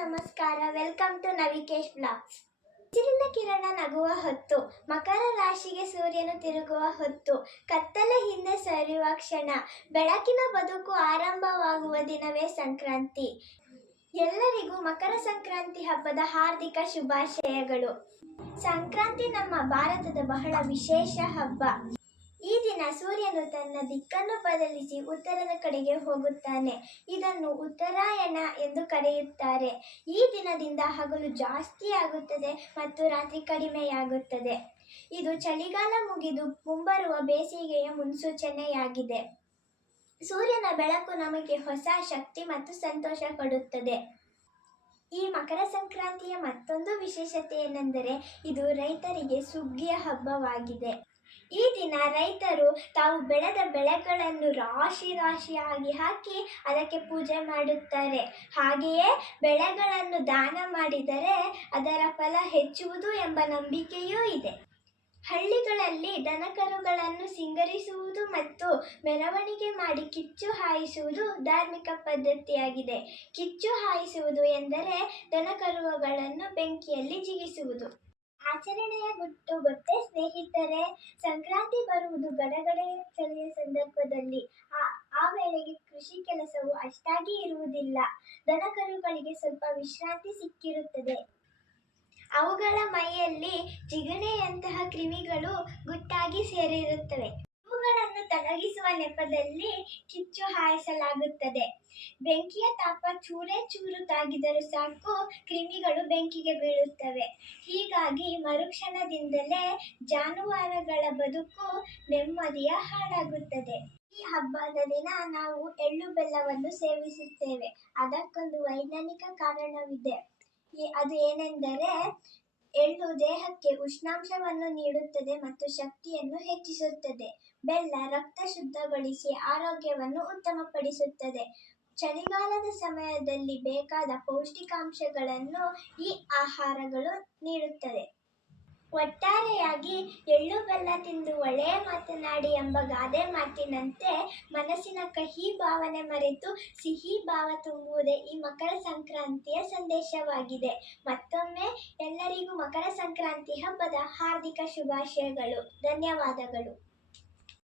ನಮಸ್ಕಾರ. Welcome to ನವಿಕೇಶ್ blogs ಬಿಸಿಲಿನ ಕಿರಣ ನಗುವ ಹೊತ್ತು, ಮಕರ ರಾಶಿಗೆ ಸೂರ್ಯನು ತಿರುಗುವ ಹೊತ್ತು, ಕತ್ತಲ ಹಿಂದೆ ಸರಿಯುವ ಕ್ಷಣ, ಬೆಳಕಿನ ಬದುಕು ಆರಂಭವಾಗುವ ದಿನವೇ ಸಂಕ್ರಾಂತಿ. ಎಲ್ಲರಿಗೂ ಮಕರ ಸಂಕ್ರಾಂತಿ ಹಬ್ಬದ ಹಾರ್ದಿಕ ಶುಭಾಶಯಗಳು. ಸಂಕ್ರಾಂತಿ ನಮ್ಮ ಭಾರತದ ಬಹಳ ವಿಶೇಷ ಹಬ್ಬ. ಈ ದಿನ ಸೂರ್ಯನು ತನ್ನ ದಿಕ್ಕನ್ನು ಬದಲಿಸಿ ಉತ್ತರದ ಕಡೆಗೆ ಹೋಗುತ್ತಾನೆ. ಇದನ್ನು ಉತ್ತರಾಯಣ ಎಂದು ಕರೆಯುತ್ತಾರೆ. ಈ ದಿನದಿಂದ ಹಗಲು ಜಾಸ್ತಿ ಆಗುತ್ತದೆ ಮತ್ತು ರಾತ್ರಿ ಕಡಿಮೆಯಾಗುತ್ತದೆ. ಇದು ಚಳಿಗಾಲ ಮುಗಿದು ಮುಂಬರುವ ಬೇಸಿಗೆಯ ಮುನ್ಸೂಚನೆಯಾಗಿದೆ. ಸೂರ್ಯನ ಬೆಳಕು ನಮಗೆ ಹೊಸ ಶಕ್ತಿ ಮತ್ತು ಸಂತೋಷ ಕೊಡುತ್ತದೆ. ಈ ಮಕರ ಸಂಕ್ರಾಂತಿಯ ಮತ್ತೊಂದು ವಿಶೇಷತೆ ಏನೆಂದರೆ, ಇದು ರೈತರಿಗೆ ಸುಗ್ಗಿಯ ಹಬ್ಬವಾಗಿದೆ. ಈ ದಿನ ರೈತರು ತಾವು ಬೆಳೆದ ಬೆಳೆಗಳನ್ನು ರಾಶಿ ರಾಶಿಯಾಗಿ ಹಾಕಿ ಅದಕ್ಕೆ ಪೂಜೆ ಮಾಡುತ್ತಾರೆ. ಹಾಗೆಯೇ ಬೆಳೆಗಳನ್ನು ದಾನ ಮಾಡಿದರೆ ಅದರ ಫಲ ಹೆಚ್ಚುವುದು ಎಂಬ ನಂಬಿಕೆಯೂ ಇದೆ. ಹಳ್ಳಿಗಳಲ್ಲಿ ದನಕರುಗಳನ್ನು ಸಿಂಗರಿಸುವುದು ಮತ್ತು ಮೆರವಣಿಗೆ ಮಾಡಿ ಕಿಚ್ಚು ಹಾಯಿಸುವುದು ಧಾರ್ಮಿಕ ಪದ್ಧತಿಯಾಗಿದೆ. ಕಿಚ್ಚು ಹಾಯಿಸುವುದು ಎಂದರೆ ದನಕರುಗಳನ್ನು ಬೆಂಕಿಯಲ್ಲಿ ಜಿಗಿಸುವುದು ಆಚರಣೆಯ ಗುಟ್ಟು ಗೊತ್ತೇ? ಸ್ನೇಹಿತರೆ, ಸಂಕ್ರಾಂತಿ ಬರುವುದು ಗಡಗಡೆ ಚಳಿಯ ಸಂದರ್ಭದಲ್ಲಿ. ಆ ಆ ವೇಳೆಗೆ ಕೃಷಿ ಕೆಲಸವು ಅಷ್ಟಾಗಿ ಇರುವುದಿಲ್ಲ. ದನಕರುಗಳಿಗೆ ಸ್ವಲ್ಪ ವಿಶ್ರಾಂತಿ ಸಿಕ್ಕಿರುತ್ತದೆ. ಅವುಗಳ ಮೈಯಲ್ಲಿ ಜಿಗಣೆಯಂತಹ ಕ್ರಿಮಿಗಳು ಗುಟ್ಟಾಗಿ ಸೇರಿರುತ್ತವೆ. ತೊಲಗಿಸುವ ನೆಪದಲ್ಲಿ ಕಿಚ್ಚು ಹಾಯಿಸಲಾಗುತ್ತದೆ. ಬೆಂಕಿಯ ತಾಪ ಚೂರೇ ಚೂರು ತಾಗಿದರೂ ಸಾಕು, ಕ್ರಿಮಿಗಳು ಬೆಂಕಿಗೆ ಬೀಳುತ್ತವೆ. ಹೀಗಾಗಿ ಮರುಕ್ಷಣದಿಂದಲೇ ಜಾನುವಾರುಗಳ ಬದುಕು ನೆಮ್ಮದಿಯ ಹಾಳಾಗುತ್ತದೆ. ಈ ಹಬ್ಬದ ದಿನ ನಾವು ಎಳ್ಳು ಬೆಲ್ಲವನ್ನು ಸೇವಿಸುತ್ತೇವೆ. ಅದಕ್ಕೊಂದು ವೈಜ್ಞಾನಿಕ ಕಾರಣವಿದೆ. ಅದು ಏನೆಂದರೆ ಎಳ್ಳು ದೇಹಕ್ಕೆ ಉಷ್ಣಾಂಶವನ್ನು ನೀಡುತ್ತದೆ ಮತ್ತು ಶಕ್ತಿಯನ್ನು ಹೆಚ್ಚಿಸುತ್ತದೆ. ಬೆಲ್ಲ ರಕ್ತ ಶುದ್ಧಗೊಳಿಸಿ ಆರೋಗ್ಯವನ್ನು ಉತ್ತಮಪಡಿಸುತ್ತದೆ. ಚಳಿಗಾಲದ ಸಮಯದಲ್ಲಿ ಬೇಕಾದ ಪೌಷ್ಟಿಕಾಂಶಗಳನ್ನು ಈ ಆಹಾರಗಳು ನೀಡುತ್ತದೆ ಒಟ್ಟಾರೆಯಾಗಿ ಎಳ್ಳು ಬೆಲ್ಲ ತಿಂದು ಒಳ್ಳೆಯ ಮಾತನಾಡಿ ಎಂಬ ಗಾದೆ ಮಾತಿನಂತೆ ಮನಸ್ಸಿನ ಕಹಿ ಭಾವನೆ ಮರೆತು ಸಿಹಿ ಭಾವ ತುಂಬುವುದೇ ಈ ಮಕರ ಸಂಕ್ರಾಂತಿಯ ಸಂದೇಶವಾಗಿದೆ. ಮತ್ತೊಮ್ಮೆ ಎಲ್ಲರಿಗೂ ಮಕರ ಸಂಕ್ರಾಂತಿ ಹಬ್ಬದ ಹಾರ್ದಿಕ ಶುಭಾಶಯಗಳು. ಧನ್ಯವಾದಗಳು.